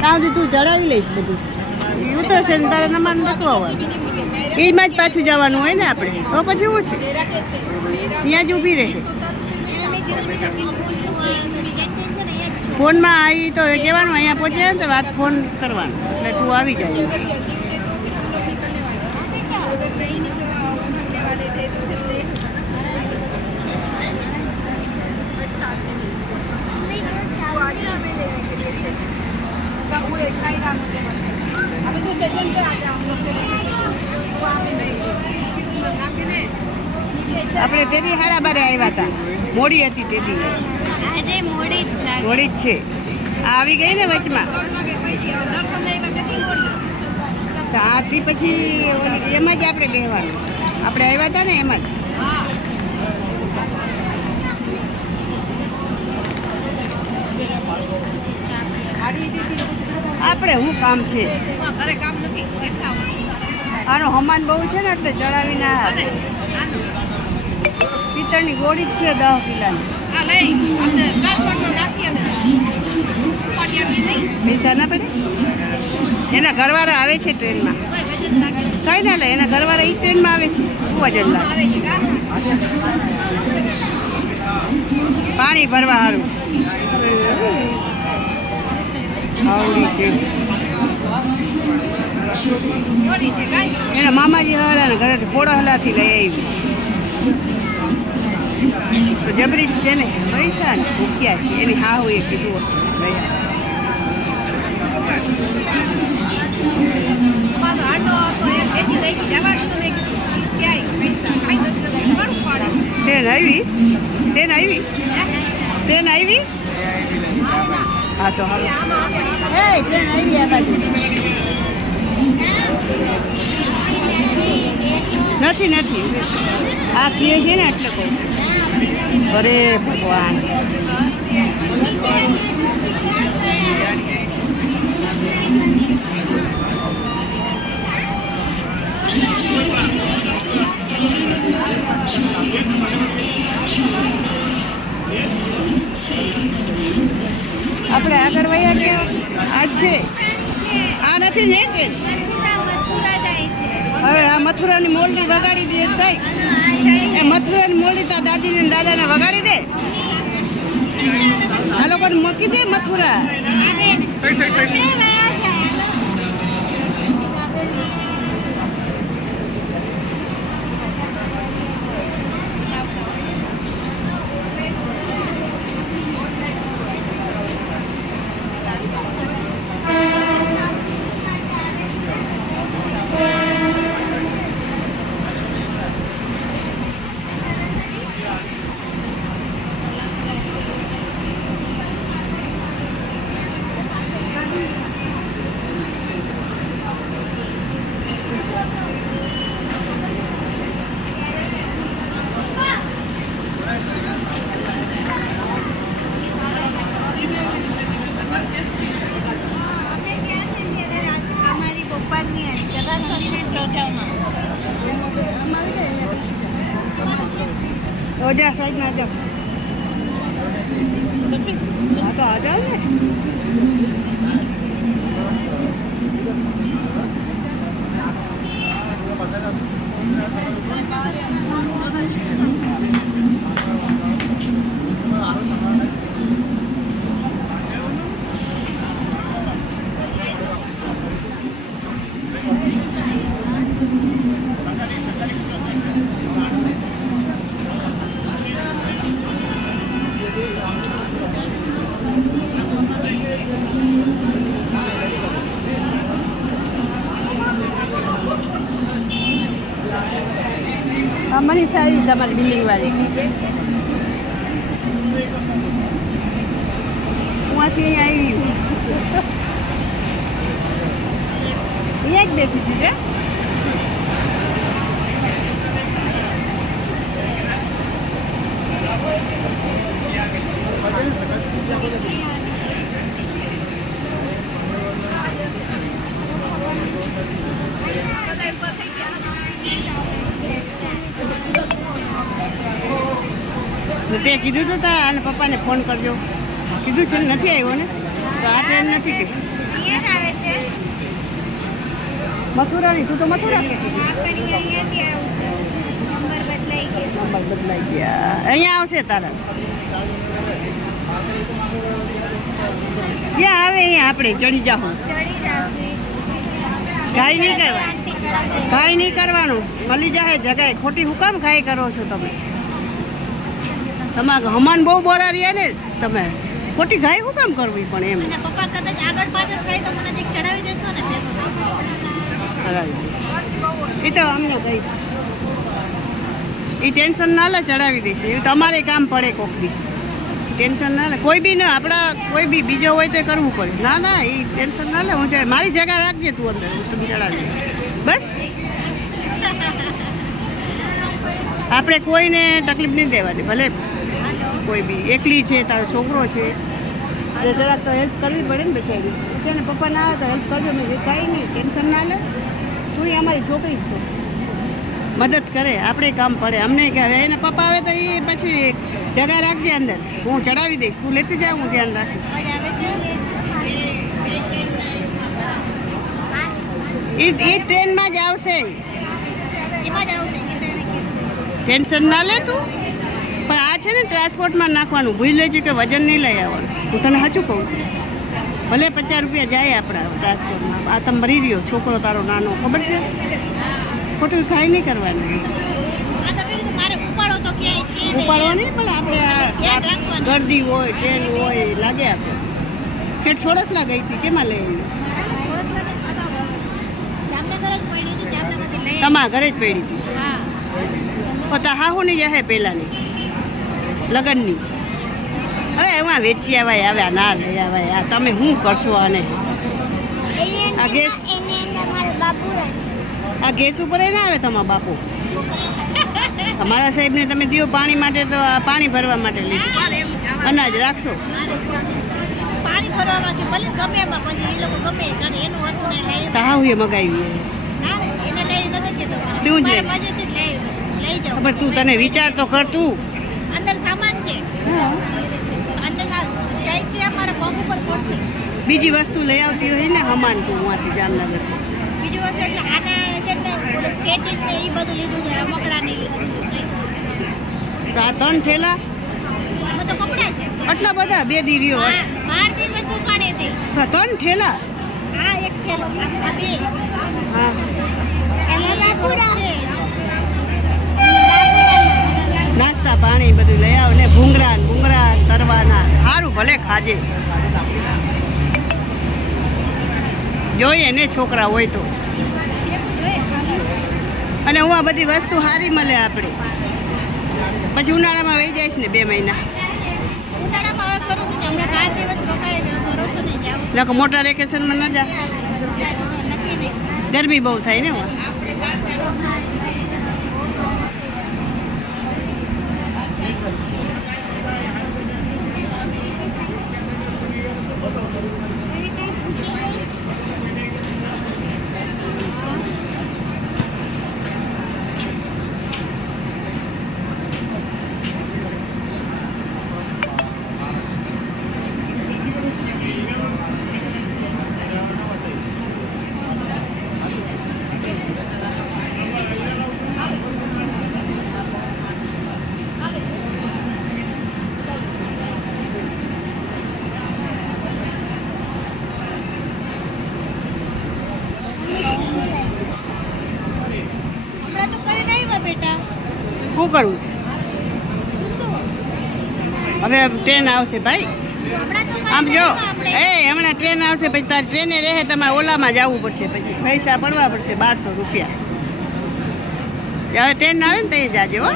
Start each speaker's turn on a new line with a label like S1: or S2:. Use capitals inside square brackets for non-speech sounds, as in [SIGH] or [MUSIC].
S1: ત્યાં સુધી તું ચડાવી લઈશ બધું. ઉતરશે તારે નમાન નતું આવવાનું. એમાં જ પાછું જવાનું હોય ને આપણે. તો પછી એવું ત્યાં જ ઊભી રહે. ફોનમાં આવી તો કહેવાનું, અહીંયા પહોંચે ને તો વાત ફોન કરવાનો. એટલે તું આવી જાય. આપણે તેથી હારા બારે આવ્યા હતા. મોડી હતી તેથી.
S2: આજે મોડી જ
S1: મોડી જ છે. આ આવી ગઈ ને વચમાં? તો પછી ઓલી- એમાં જ આપણે બેહવાનું. આપણે આવ્યા હતા ને એમાં જ. આપણે શું કામ છે? આનો હમાન બહુ છે ને એટલે ચડાવી ના. પિત્તળની ગોળી જ છે દસ કિલાની. પડે? એના ઘરવાળા આવે છે ટ્રેનમાં.
S2: કોઈ
S1: ના લે એના ઘરવાળા એ ટ્રેનમાં આવે છે. શું વજન લાગે પાણી ભરવા સારું આવડી છે
S2: મોડી છે કાંઈ
S1: એના મામાજી હલા ને ઘરેથી ફોડો હલાથી લઈ આવી તો જબરી જ છે ને પૈસા ને ભૂખ્યા છે. એની હા હોય કીધું
S2: પડે
S1: ટ્રેન આવી? ટ્રેન આવી? ટ્રેન આવી? હા તો હાલો. હે ટ્રેન આવી આ બાજુ. નથી નથી. આ કહે છે ને એટલે કહું અરે ભગવાન. આપણે આગળ વયા કે આ છે. આ નથી ને? કે હવે આ મથુરાની મોલડી વગાડી દે થાય એ મથુરાની મોલડી તો દાદીને ને દાદાને વગાડી દે. આ લોકોને મૂકી દે મથુરા
S2: અમારી પપ્પાની કદાચ રોજામાં
S1: ઓજા સાઈડમાં જાઓ હા તો આ જાઓ ને આ મનીષા આવી તમારી બિલ્ડિંગ વાળી. હું આથી અહીંયા આવી જ બેઠી હતી કે તે કીધું તો અને પપ્પાને ફોન કરજો. કીધું છે નથી આવ્યો ને? તો આ ટ્રેન નથી કે. મથુરાની તું તો મથુરા
S2: નંબર બદલાઈ ગયો.
S1: અહીંયા આવશે તારા? ક્યાં આવે અહીંયા આપણે? ચડી જાઓ.
S2: ચડી
S1: નહીં કરવા
S2: આંટી
S1: નહીં કરવાનું. મળી જાય જગાએ ખોટી હું કામ કરો છો તમે. તમારા હમાન બહુ બોરા રહ્યા ને તમે ખોટી ગાય હું કામ કરવી પણ એમ?
S2: પપ્પા કદાચ આગળ પાછળ થાય તો મને ચડાવી દેશો ને
S1: એ તો અમને કહીશ એ ટેન્શન ના લે ચડાવી દઈશ એ તમારે કામ પડે કોક બી ટેન્શન ના લે. કોઈ બી ને આપણા કોઈ બી બીજો હોય તો કરવું પડે. ના ના એ ટેન્શન ના લે. હું જાય મારી જગ્યા રાખજે તું અંદર હું તમને ચડાવી. બસ. [LAUGHS] આપણે કોઈને તકલીફ નહીં દેવાની ભલે કોઈ બી. એકલી છે તારો છોકરો છે. એટલે જરાક તો હેલ્પ કરવી પડે ને બચારી. તેને પપ્પા ના આવે તો હેલ્પ કરજો મેં કાંઈ નહીં. ટેન્શન ના લે. તું અમારી છોકરી જ છો. મદદ કરે આપણે કામ પડે. અમને કહેવાય હવે એને પપ્પા આવે તો એ પછી જગા રાખજે અંદર. હું ચડાવી દઈશ. તું લેતી જા હું ધ્યાન રાખીશ. એ ટ્રેનમાં જ આવશે. ટેન્શન ના લે તું. પણ આ છે ને ટ્રાન્સપોર્ટમાં નાખવાનું. ભૂલી લેજો કે વજન નહીં લઈ આવવાનું. હું તને સાચું કહું? ભલે પચાસ રૂપિયા જાય આપણા ટ્રાન્સપોર્ટમાં આ તમે મરી રહ્યો છોકરો તારો નાનો. ખબર છે? ખોટું ખાઈ નહીં કરવાનું.
S2: ઉપાડો નહીં.
S1: પણ આપણે. ગરદી હોય ટ્રેન હોય લાગે આપણે. છેટ સોડસલા ગઈ હતી કેમાં લઈ તમારા ઘરે જ પડી હતી?
S2: હા.
S1: પોતા નહીં જશે પહેલાંની. લગ્નની. હવે એમાં વેચી આવાય આવ્યા ના લઈ આવાય આ તમે શું કરશો આને? આ ગેસ આ ઉપર એ ના આવે તમારા બાપુ? તમારા સાહેબને તમે દિયો પાણી માટે તો આ પાણી ભરવા માટે લીધું. અનાજ રાખશો?
S2: પાણી ભરવામાંથી ભલે ગમે એમાં પછી એ લોકો ગમે કરે. એનું હતું ને લઈ
S1: તો મગાવી
S2: ના એને લઈ નથી કીધું
S1: શું છે?
S2: મારા પાસેથી જ લઈ લઈ જાઓ
S1: તું તને વિચાર તો કર તું.
S2: અંદર
S1: બીજી વસ્તુ લઈ આવતી હોય ને હમાન તું ઉहाँથી જામનગરથી.
S2: બીજું વસ્તુ એટલે આને છે ને ઓલું સ્કેટિંગ ને એ બધું લીધું છે રમકડા ને
S1: તો આ ત્રણ ઠેલા?
S2: આમાં તો કપડાં છે.
S1: આટલા બધા? બે દીરીઓ તો ત્રણ
S2: એક થેલો
S1: હા.
S2: એમાં
S1: નાસ્તા પાણી બધું લઈ આવ ને ખાજે જોઈએ ને છોકરા હોય તો. અને હું આ બધી વસ્તુ સારી મળે આપણે. પછી ઉનાળામાં વહી જાય ને બે મહિના. મોટા વેકેશનમાં ન જા. ગરમી બહુ થાય ને હું
S2: હમણાં તો કરીને આવ્યા બેટા
S1: શું કરવું
S2: શું શું
S1: હવે ટ્રેન આવશે ભાઈ. આમ જો, એ હમણાં ટ્રેન આવશે પછી તારે ટ્રેને રહે, તમારે ઓલામાં જવું પડશે પછી. પૈસા પડવા પડશે બારસો રૂપિયા. હવે ટ્રેન આવે ને ત્યાં જાજો હો.